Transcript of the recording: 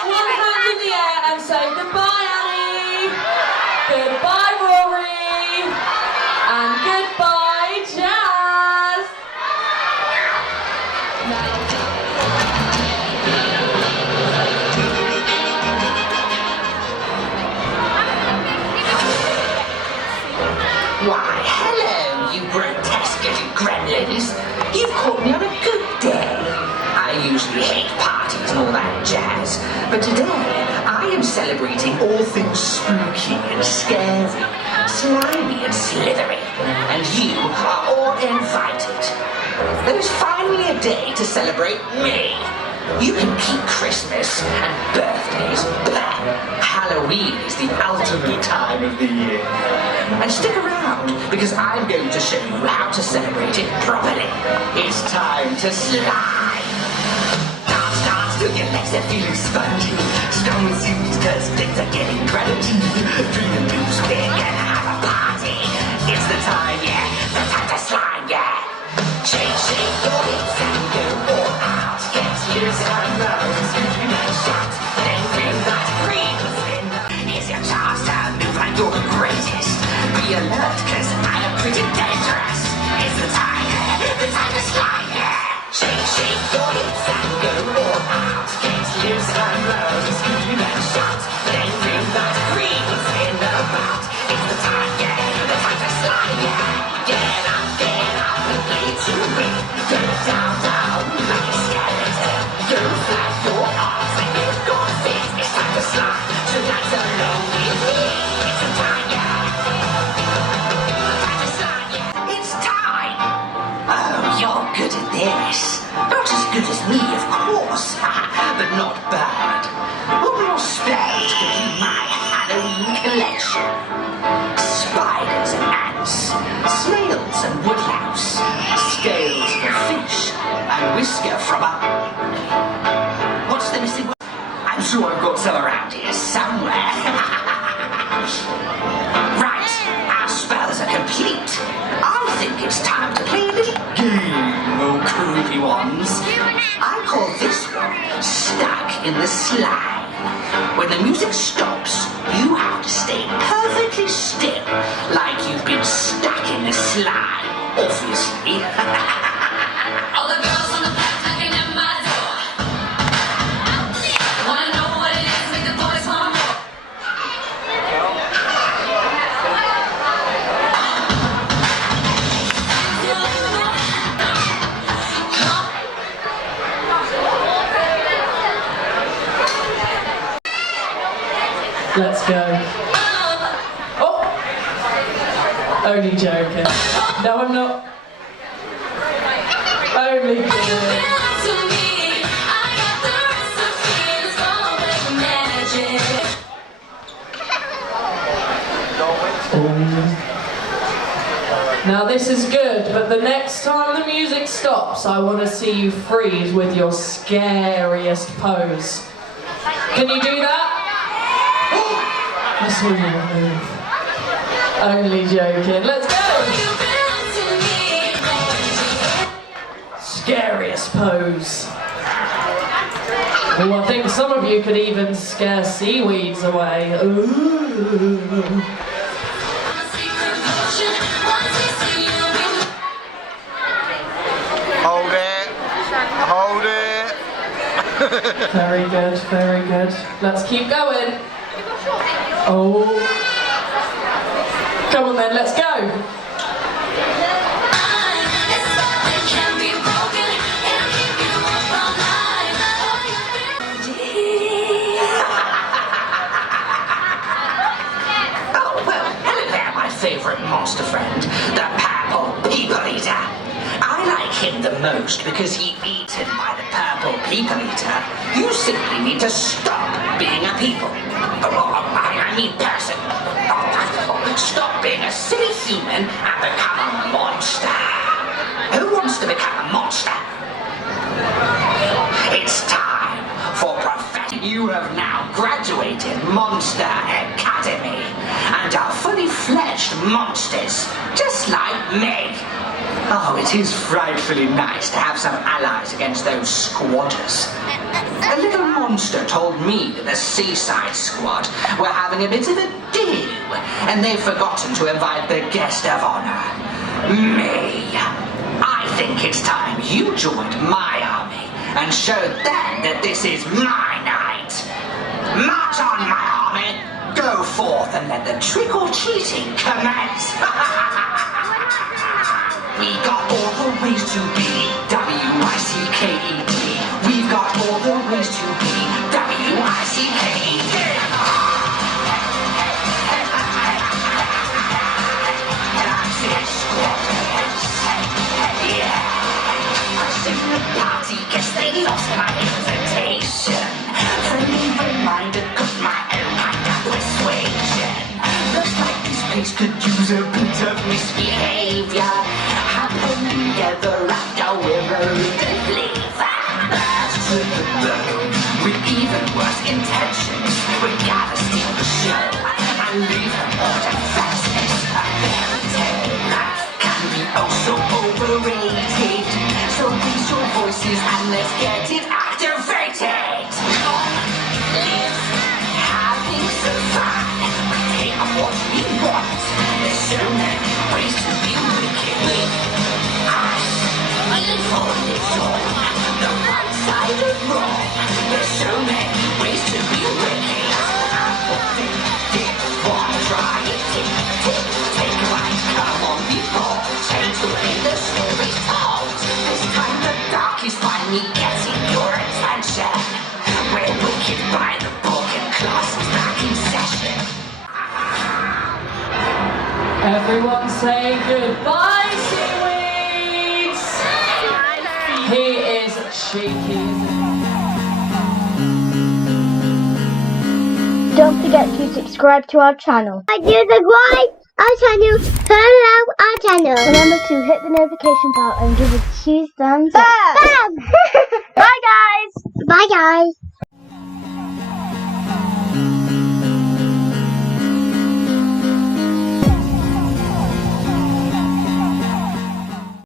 One hand in the air and say goodbye, Annie. Goodbye, Rory. And goodbye, Jazz. Why, hello, you grotesque little gremlins. You've caught me on a good day. I usually hate parties and all that jazz, but today I am celebrating all things spooky and scary, slimy and slithery, and you are all invited. There's finally a day to celebrate me. You can keep Christmas and birthdays, but Halloween is the ultimate time of the year. And stick around, because I'm going to show you how to celebrate it properly. It's time to slide. Dance, dance till your legs are feeling spongy. Strong as you, cause things are getting crunchy. Drink the blues quick and have a party. It's the time, yeah, the time to slide, yeah. Shake, shake your hips and go all out. Get yours and lows, scream and shout. Then feel that freedom spin. Here's your chance to move like you're the greatest. Be alert, cause I am pretty dangerous. It's the time to slide, yeah. Shake, shake your hips and go all out. Get yours and lows, scream and shout. Then feel that freedom spin about. It's the time, yeah, the time to slide, yeah. Get up, and play to it. Go down, down, like a skeleton. Go flat your arms and get your feet. It's time to slide, so that's alone with me. It's the time, yeah. Time to slide, yeah. It's time. Oh, you're good at this. Not as good as me, of course, but not bad. One more spell to complete my Halloween collection. Spiders and ants, snails and woodlouse, scales for fish, and whisker from a... What's the missing word? I'm sure I've got some around here somewhere. Right, our spells are complete. I think it's time to play a little game, oh creepy ones. I call this one Stuck in the Slime. When the music stops, you have to stay perfectly still, like you've been stuck in the slime, obviously. All the girls on the block knocking at my door. Wanna know what it is, make the boys want more. Let's go. Oh! Only joking. No, I'm not. Only kidding. Now this is good, but the next time the music stops, I want to see you freeze with your scariest pose. Can you do that? I saw you move. Only joking. Let's go! Scariest pose. Oh, I think some of you could even scare seaweeds away. Ooh. Hold it. Hold it. Very good, very good. Let's keep going. Oh. Come on then, let's go. Oh, well, hello there, my favourite monster friend, the Purple People Eater. I like him the most because he's eaten by the Purple People Eater. You simply need to stop being a people. I mean person. Stop being a silly human and become a monster. Who wants to become a monster? It's time for profession. You have now graduated Monster Academy and are fully fledged monsters, just like me. Oh, it is frightfully nice to have some allies against those squatters. A little more monster told me that the Seaside squad were having a bit of a do, and they've forgotten to invite the guest of honor, me. I think it's time you joined my army and showed them that this is my night. March on, my army! Go forth and let the trick-or-treating commence! We got all the ways to be W-I-C-K-E-D. We've got all the ways to be W-I-C-K-E-D. Party, guess they lost my invitation. Friendly reminder, got my own kind of persuasion. Looks like this place could use a bit of misbehavior. Happily together after we're rude and flavor. That's to the blow. With even worse intentions, we gotta steal the show and leave them all to fastness. A fairy tale life can be oh so overrated. So raise your voices and let's get it activated. Live, having some fun. We take what we want. There's so many ways to be wicked with us. Live on, live on. The right side of wrong. There's so many ways to be wicked. Dip, one, try it, tick, tick. Take a ride, come on, people. Change the way the story's told. This time the dark is finally getting your attention. We're wicked by the book and class is back in session. Everyone say goodbye, Seaweeds! He is cheeky. Don't forget to subscribe to our channel. Do subscribe our channel. Turn on our channel. Remember to hit the notification bell and give us 2 thumbs up. Bam! Bye guys! Bye guys!